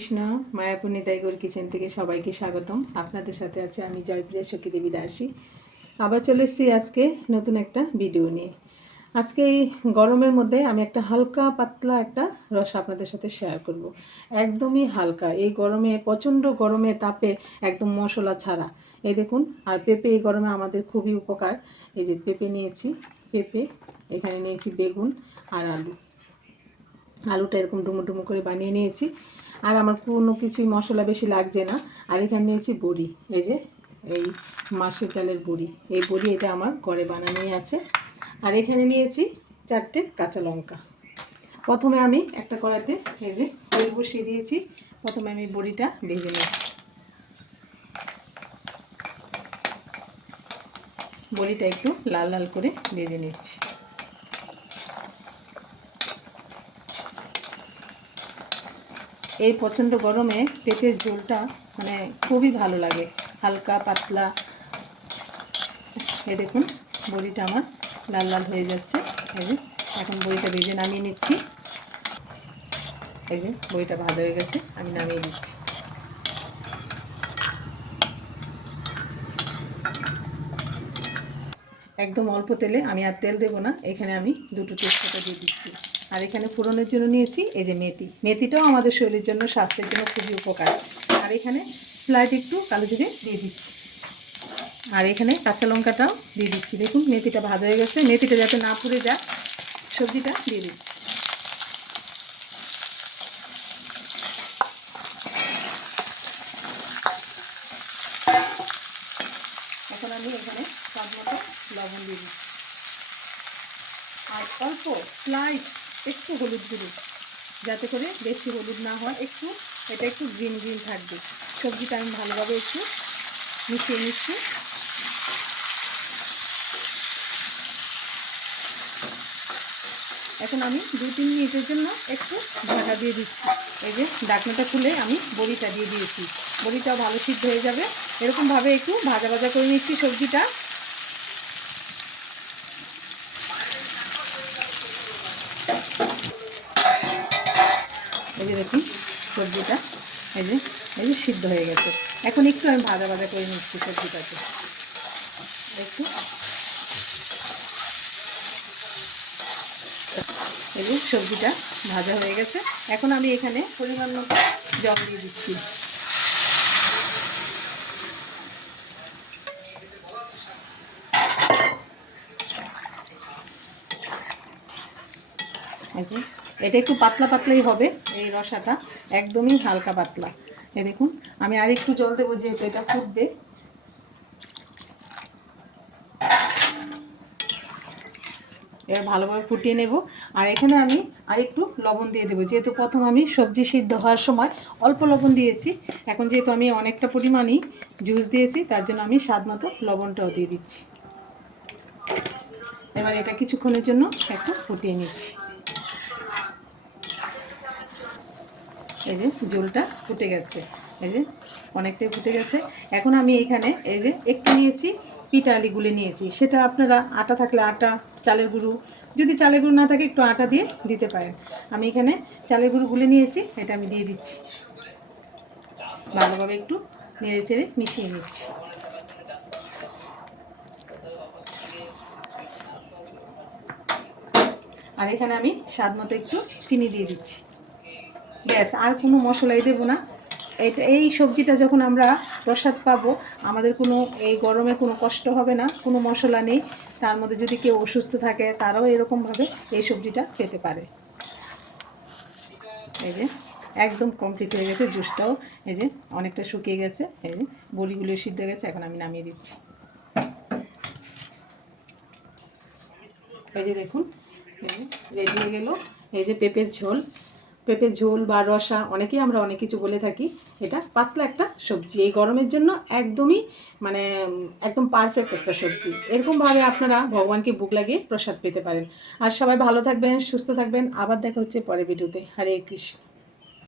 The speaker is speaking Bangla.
কৃষ্ণ মায়াপুর নিতাইগৌর কিচেন থেকে সবাইকে স্বাগতম। আপনাদের সাথে আছে আমি জয়প্রিয়া সখী দেবী দাসী। আবার চলে এসেছি আজকে নতুন একটা ভিডিও নিয়ে। আজকে এই গরমের মধ্যে আমি একটা হালকা পাতলা একটা রস আপনাদের সাথে শেয়ার করব। একদমই হালকা, এই গরমে প্রচণ্ড গরমে তাপে একদম মশলা ছাড়া। এই দেখুন, আর পেঁপে এই গরমে আমাদের খুবই উপকার। এই যে পেঁপে নিয়েছি, পেঁপে এখানে নিয়েছি বেগুন আর আলুটা এরকম ডুমো ডুমো করে বানিয়ে নিয়েছি। আর আমার কোনো কিছুই মশলা বেশি লাগছে না। আর এখানে নিয়েছি বড়ি, এই যে এই মাসের ডালের বড়ি, এই বড়ি এটা আমার ঘরে বানানোই আছে। আর এখানে নিয়েছি 4টে কাঁচা লঙ্কা। প্রথমে আমি একটা কড়াইতে এই যে তেল বসিয়ে দিয়েছি। প্রথমে আমি বড়িটা ভেজে নিচ্ছি। বড়িটা একটু লাল লাল করে ভেজে নিচ্ছি। এই প্রচণ্ড গরমে পেঁপের ঝোলটা মানে খুবই ভালো লাগে, হালকা পাতলা। এই দেখুন বড়িটা আমার লাল লাল হয়ে যাচ্ছে। এই যে এখন বড়িটা ভেজে নামিয়ে নিচ্ছি। এই যে বড়িটা ভাজা হয়ে গেছে, আমি নামিয়ে নিচ্ছি। একদম অল্প তেলে, আমি আর তেল দেবো না। এখানে আমি 2টো তেজপাতা দিয়ে দিচ্ছি। আর এখানে ফোড়নের জন্য নিয়েছি এই যে মেথি। মেথিটাও আমাদের শরীরের জন্য, স্বাস্থ্যের জন্য খুবই উপকার। আর এখানে স্লাইড একটু কালো জিরে দিয়ে দিচ্ছি। আর এখানে কাঁচা লঙ্কাটাও দিয়ে দিচ্ছি। দেখুন মেথিটা ভাজা হয়ে গেছে। মেথিটা যাতে না পুড়ে যায় সবজিটা দিয়ে দিচ্ছি। এখন আমি এখানে স্বাদ মতো লবণ দিয়ে দিচ্ছি। আর অল্প স্লাইড একটু হলুদ গুঁড়ো, যাতে করে বেশি হলুদ না হয়, একটু এটা একটু গ্রিন গ্রিন থাকবে। সবজিটা আমি ভালোভাবে একটু মিশিয়ে নিচ্ছি। এখন আমি 2-3 মিনিটের জন্য একটু ঢাকা দিয়ে দিচ্ছি। এই যে ঢাকনাটা খুলে আমি বড়িটা দিয়ে দিয়েছি। বড়িটাও ভালো সিদ্ধ হয়ে যাবে। এরকমভাবে একটু ভাজা ভাজা করে নিচ্ছি সবজিটা। এই যে দেখুন সবজিটা এই যে সিদ্ধ হয়ে গেছে। এখন একটু আমি ভাজা ভাজা করে নিচ্ছি সবজিটাকে। একটু এই যে সবজিটা ভাজা হয়ে গেছে। এখন আমি এখানে পরিমাণ মতো জল দিয়ে দিচ্ছি। এটা একটু পাতলা পাতলাই হবে এই রসাটা, একদমই হালকা পাতলা। এই দেখুন আমি আর একটু জল দেবো, যেহেতু এটা ফুটবে। এবার ভালোভাবে ফুটিয়ে নেব। আর এখানে আমি আর একটু লবণ দিয়ে দেবো, যেহেতু প্রথম আমি সবজি সিদ্ধ হওয়ার সময় অল্প লবণ দিয়েছি। এখন যেহেতু আমি অনেকটা পরিমাণই জুস দিয়েছি, তার জন্য আমি স্বাদ মতো লবণটাও দিয়ে দিচ্ছি। এবার এটা কিছুক্ষণের জন্য একটু ফুটিয়ে নিচ্ছি। এই যে ঝোলটা ফুটে গেছে, এই যে অনেকটাই ফুটে গেছে। এখন আমি এখানে এই যে একটু নিয়েছি পিঠালি গুলে নিয়েছি। সেটা আপনারা আটা থাকলে আটা, চালের গুঁড়ো, যদি চালের গুঁড়ো না থাকে একটু আটা দিয়ে দিতে পারেন। আমি এখানে চালের গুঁড়ো গুলে নিয়েছি, এটা আমি দিয়ে দিচ্ছি। ভালোভাবে একটু নেড়ে চেড়ে মিশিয়ে নিচ্ছি। আর এখানে আমি স্বাদ মতো একটু চিনি দিয়ে দিচ্ছি। ব্যাস, আর কোনো মশলাই দেবো না। এই সবজিটা যখন আমরা প্রসাদ পাবো, আমাদের কোনো এই গরমে কোনো কষ্ট হবে না, কোনো মশলা নেই। তার মধ্যে যদি কেউ অসুস্থ থাকে তারাও এরকমভাবে এই সবজিটা খেতে পারে। এই যে একদম কমপ্লিট হয়ে গেছে। জুসটাও এই যে অনেকটা শুকিয়ে গেছে। এই যে বড়িগুলো সিদ্ধ হয়ে গেছে। এখন আমি নামিয়ে দিচ্ছি। এই যে দেখুন রেডি হয়ে গেল এই যে পেঁপের ঝোল। পেঁপের ঝোল বা রসা অনেকেই আমরা অনেক কিছু বলে থাকি। এটা পাতলা একটা সবজি, এই গরমের জন্য একদমই মানে একদম পারফেক্ট একটা সবজি। এরকমভাবে আপনারা ভগবানকে ভোগ লাগিয়ে প্রসাদ পেতে পারেন। আর সবাই ভালো থাকবেন, সুস্থ থাকবেন। আবার দেখা হচ্ছে পরের ভিডিওতে। হরে কৃষ্ণ।